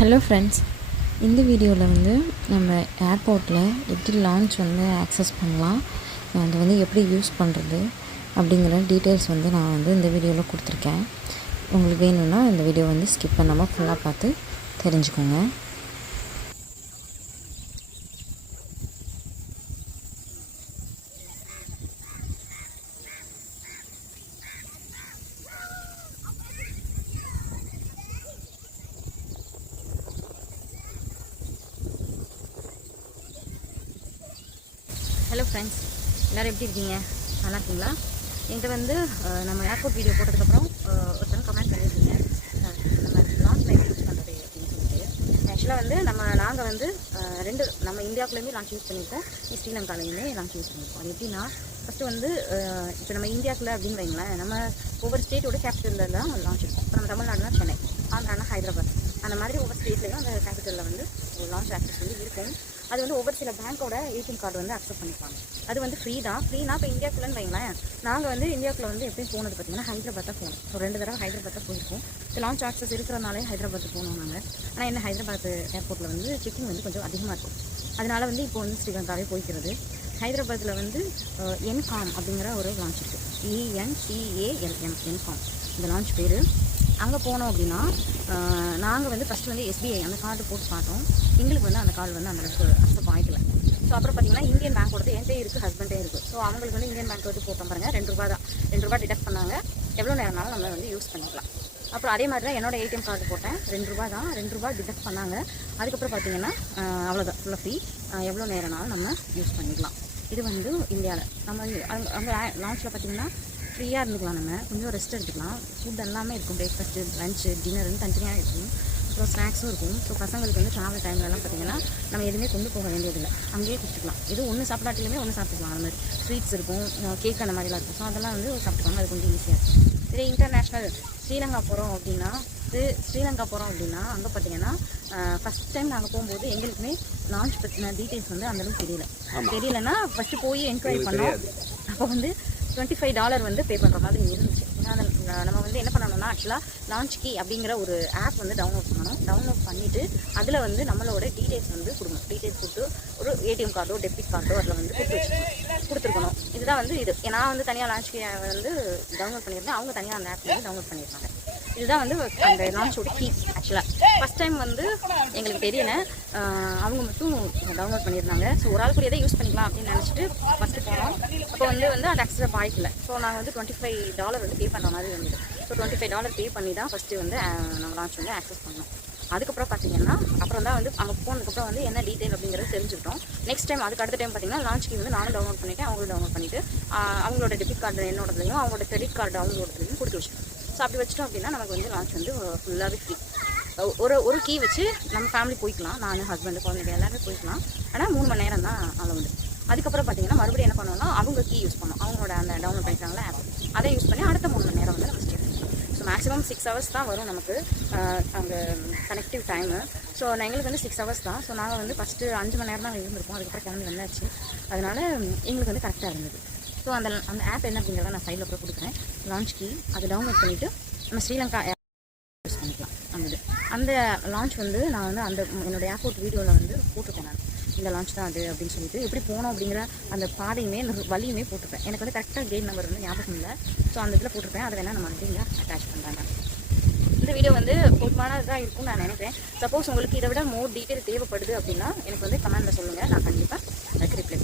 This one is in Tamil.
ஹலோ ஃப்ரெண்ட்ஸ், இந்த வீடியோவில் வந்து நம்ம ஏர்போர்ட்டில் எப்படி லான்ச் வந்து ஆக்சஸ் பண்ணலாம், அதை வந்து எப்படி யூஸ் பண்ணுறது அப்படிங்கிற டீட்டெயில்ஸ் வந்து நான் வந்து இந்த வீடியோவில் கொடுத்துருக்கேன். உங்களுக்கு வேணும்னா இந்த வீடியோ வந்து ஸ்கிப் பண்ணாமல் ஃபுல்லாக பார்த்து தெரிஞ்சுக்கோங்க. ஹலோ ஃப்ரெண்ட்ஸ், எல்லோரும் எப்படி இருக்கீங்க? நல்லா இருக்கீங்களா? என்கிட்ட வந்து நம்ம ஏர்போர்ட் வீடியோ போட்டதுக்கப்புறம் ஒருத்தவங்க கமெண்ட் பண்ணியிருக்கீங்க, நம்ம லான்ச் லைஃப் யூஸ் பண்ணுறது அப்படின்னு சொல்லிட்டு. ஆக்சுவலாக வந்து நாங்கள் வந்து நம்ம இந்தியாவுக்குள்ளேயுமே லான்ச் யூஸ் பண்ணியிருக்கோம், ஸ்ரீலங்காலையுமே லான்ச் யூஸ் பண்ணியிருக்கோம். அது எப்படின்னா, ஃபஸ்ட்டு வந்து இப்போ நம்ம இந்தியாவுக்குள்ள அப்படின்னு வைங்களேன், நம்ம ஒவ்வொரு ஸ்டேட்டோட கேபிட்டலில் தான் லான்ச் இருக்கும். இப்போ நம்ம தமிழ்நாடுனா சென்னை, ஆந்திரானா ஹைதராபாத், அந்த மாதிரி ஒவ்வொரு ஸ்டேட்லேயும் அந்த கேபிட்டலில் வந்து லான்ச் ஆக்சஸ் வந்து இருக்கும். அது வந்து ஒவ்வொரு சில பேங்க்கோட ஏடிஎம் கார்டு வந்து அக்செப்ட் பண்ணிப்பாங்க. அது வந்து ஃப்ரீனா இப்போ இந்தியாவுக்குள்ளன்னு வைங்களேன், நாங்கள் வந்து இந்தியாவுக்குள்ள வந்து எப்படியும் போனது பார்த்தீங்கன்னா ஹைதராபாத் தான் போகணும். ஸோ 2 தடவை ஹைதராபாத் தான் போயிருக்கோம். ஸோ லான்ச் ஆக்சஸ் இருக்கிறனாலே ஹைதராபாத் போனோம் நாங்கள். ஆனால் என்ன, ஹைதராபாத் ஏர்போர்ட்டில் வந்து செக்கிங் வந்து கொஞ்சம் அதிகமாக இருக்கும். அதனால் வந்து இப்போ வந்து ஸ்ரீலங்காவே போய்க்கிறது. ஹைதராபாத்தில் வந்து என்காம் அப்படிங்கிற ஒரு லான்ச் இருக்குது, ENTALM, என்காம் இந்த லான்ச் பேர். அங்கே போனோம் அப்படின்னா நாங்கள் வந்து ஃபஸ்ட்டு வந்து SBI அந்த கார்டு போட்டு பார்த்தோம். எங்களுக்கு வந்து அந்த கார்டு வந்து அந்த அளவுக்கு அக்செப்ட் ஆகிக்கல. ஸோ அப்புறம் பார்த்தீங்கன்னா இந்தியன் பேங்க்கோடது என்கிட்டே இருக்குது, ஹஸ்பண்டே இருக்குது. ஸோ அவங்களுக்கு வந்து இந்தியன் பேங்க் வந்து போட்டோம் பாருங்கள், 2 ரூபா தான். 2 ரூபா டிடக்ட் பண்ணாங்க, எவ்வளோ நேரம்னாலும் நம்ம வந்து யூஸ் பண்ணிக்கலாம். அப்புறம் அதே மாதிரி தான் என்னோட ஏடிஎம் கார்டு போட்டேன், 2 ரூபா தான். 2 ரூபா டிடக்ட் பண்ணாங்க. அதுக்கப்புறம் பார்த்தீங்கன்னா அவ்வளோதான், ஃபுல்லாக ஃப்ரீ, எவ்வளோ நேரம்னாலும் நம்ம யூஸ் பண்ணிக்கலாம். இது வந்து இந்தியாவில் நம்ம அங்கே லான்ச்சில் பார்த்தீங்கன்னா ஃப்ரீயாக இருந்துக்கலாம், நம்ம கொஞ்சம் ரெஸ்ட் எடுத்துக்கலாம். ஃபுட் எல்லாமே இருக்கும், பிரேக்ஃபாஸ்ட்டு, லஞ்சு, டின்னர்னு தனித்தனியாக இருக்கும். அப்புறம் ஸ்நாக்ஸும் இருக்கும். ஸோ பசங்களுக்கு வந்து ட்ராவல் டைம்லலாம் பார்த்திங்கன்னா நம்ம எதுவுமே கொண்டு போக வேண்டியதில்லை, அங்கேயே கொடுத்துக்கலாம். இது ஒன்று சாப்பிடாட்டிலுமே ஒன்று சாப்பிட்டுக்கலாம். அந்த மாதிரி ஸ்வீட்ஸ் இருக்கும், கேக் அந்த மாதிரிலாம் இருக்கும். ஸோ அதெல்லாம் வந்து சாப்பிட்டுக்கோங்க, அது கொஞ்சம் ஈஸியாக இருக்கும். இதே இன்டர்நேஷ்னல் ஸ்ரீலங்கா போகிறோம் அப்படின்னா அங்கே பார்த்தீங்கன்னா ஃபஸ்ட் டைம் நாங்கள் போகும்போது எங்களுக்குமே லான்ச் பற்றின டீட்டெயில்ஸ் வந்து அந்தளவுக்கு தெரியலன்னா ஃபஸ்ட்டு போய் என்கொயரி பண்ணோம். அப்போ வந்து $25 வந்து பே பண்ணுற மாதிரி இருந்துச்சு. நம்ம வந்து என்ன பண்ணணும்னா, ஆக்சுவலாக லான்ச் கீ அப்படிங்கிற ஒரு ஆப் வந்து டவுன்லோட் பண்ணிவிட்டு அதில் வந்து நம்மளோட டீட்டெயில்ஸ் வந்து கொடுக்கணும். டீட்டெயில்ஸ் கொடுத்து ஒரு ஏடிஎம் கார்டோ டெபிட் கார்டோ அதில் வந்து கொடுத்துருக்கணும். இதுதான் வந்து இது. நான் வந்து தனியாக லான்ச் கீ வந்து டவுன்லோட் பண்ணியிருந்தேன், அவங்க தனியாக அந்த ஆப் வந்து டவுன்லோட் பண்ணியிருந்தாங்க. இதுதான் வந்து அந்த லான்ச்சோட கீ. ஆக்சுவலாக ஃபஸ்ட் டைம் வந்து எங்களுக்கு தெரியல, அவங்க மட்டும் டவுன்லோட் பண்ணியிருந்தாங்க. ஸோ ஒரு ஆள் கூட எதை யூஸ் பண்ணிக்கலாம் அப்படின்னு நினச்சிட்டு ஃபஸ்ட்டு போனோம். அப்போ வந்து அது அக்செப்ட் ஆகிக்கல. ஸோ நாங்கள் வந்து $25 வந்து பே பண்ணுற மாதிரி இருந்தது. ஸோ $25 பே பண்ணி தான் ஃபஸ்ட்டு வந்து நம்ம லான்ச் வந்து ஆக்சஸ் பண்ணோம். அதுக்கப்புறம் பார்த்தீங்கன்னா அப்புறம் தான் வந்து அங்கே போனதுக்கப்புறம் வந்து என்ன டீட்டெயில் அப்படிங்கிறது தெரிஞ்சுக்கிட்டோம். நெக்ஸ்ட் டைம் அதுக்கு அடுத்த டைம் பார்த்தீங்கன்னா லான்ச் கீ வந்து நானும் டவுன்லோட் பண்ணிவிட்டு அவங்களும் டவுன்லோட் பண்ணிவிட்டு அவங்களோட டெபிட் கார்டு என்னோடதுலையும் அவங்களோட கிரெடிட் கார்டு அவங்களோடதுலையும் கொடுத்து வச்சிட்டோம். ஸோ அப்படி வச்சிட்டோம் அப்படின்னா நமக்கு வந்து லான்ச் வந்து ஃபுல்லாகவே ஃப்ரீ. ஒரு கீ வச்சு நம்ம ஃபேமிலி போய்க்கலாம், நான் ஹஸ்பண்டு குழந்தைங்க எல்லாருமே போய்க்கலாம். ஆனால் 3 மணி நேரம் தான் அளவுண்டு. அதுக்கப்புறம் பார்த்தீங்கன்னா மறுபடியும் என்ன பண்ணுவோம்னா அவங்க கீ யூஸ் பண்ணோம், அவங்களோட அந்த டவுன்லோட் பண்ணிட்டாங்களா ஆப், அதை யூஸ் பண்ணி அடுத்த 3 மணி நேரம் வந்து நம்ம ஸ்டே பண்ணுவோம். ஸோ மேக்ஸிமம் 6 ஹவர்ஸ் தான் வரும் நமக்கு அங்கே கனெக்டிவ் டைமு. ஸோ எங்களுக்கு வந்து 6 ஹவர்ஸ் தான். ஸோ நாங்கள் வந்து ஃபஸ்ட்டு 5 மணி நேரம் தான் இருந்திருப்போம், அதுக்கப்புறம் கிளம்பி வந்தாச்சு. அதனால் எங்களுக்கு வந்து கரெக்டாக இருந்தது. ஸோ அந்த ஆப் என்ன அப்படிங்கிறத நான் சைடில் கூட கொடுக்குறேன், லான்ச் கீ. அதை டவுன்லோட் பண்ணிவிட்டு நம்ம ஸ்ரீலங்கா யூஸ் பண்ணிக்கலாம். அந்த லான்ச் வந்து நான் வந்து என்னோடய ஏர்போர்ட் வீடியோவில் வந்து போட்டிருக்கேன். நான் இந்த லான்ச் தான் அது அப்படின்னு சொல்லிட்டு எப்படி போனோம் அப்படிங்கிற அந்த பாதையுமே வழியுமே போட்டிருப்பேன். எனக்கு வந்து கரெக்டாக கேட் நம்பர் வந்து ஞாபகம் இல்லை. ஸோ அந்த இதில் போட்டிருப்பேன், அதை வேணால் நம்ம வந்து இங்கே அட்டாச் பண்ணுறாங்க. இந்த வீடியோ வந்து போதுமானதாக இருக்கும்னு நான் நினைக்கிறேன். சப்போஸ் உங்களுக்கு இதை விட மோர் டீட்டெயில் தேவைப்படுது அப்படின்னா எனக்கு வந்து கமெண்ட்டில் சொல்லுங்கள், நான் கண்டிப்பாக அதுக்கு ரிப்ளை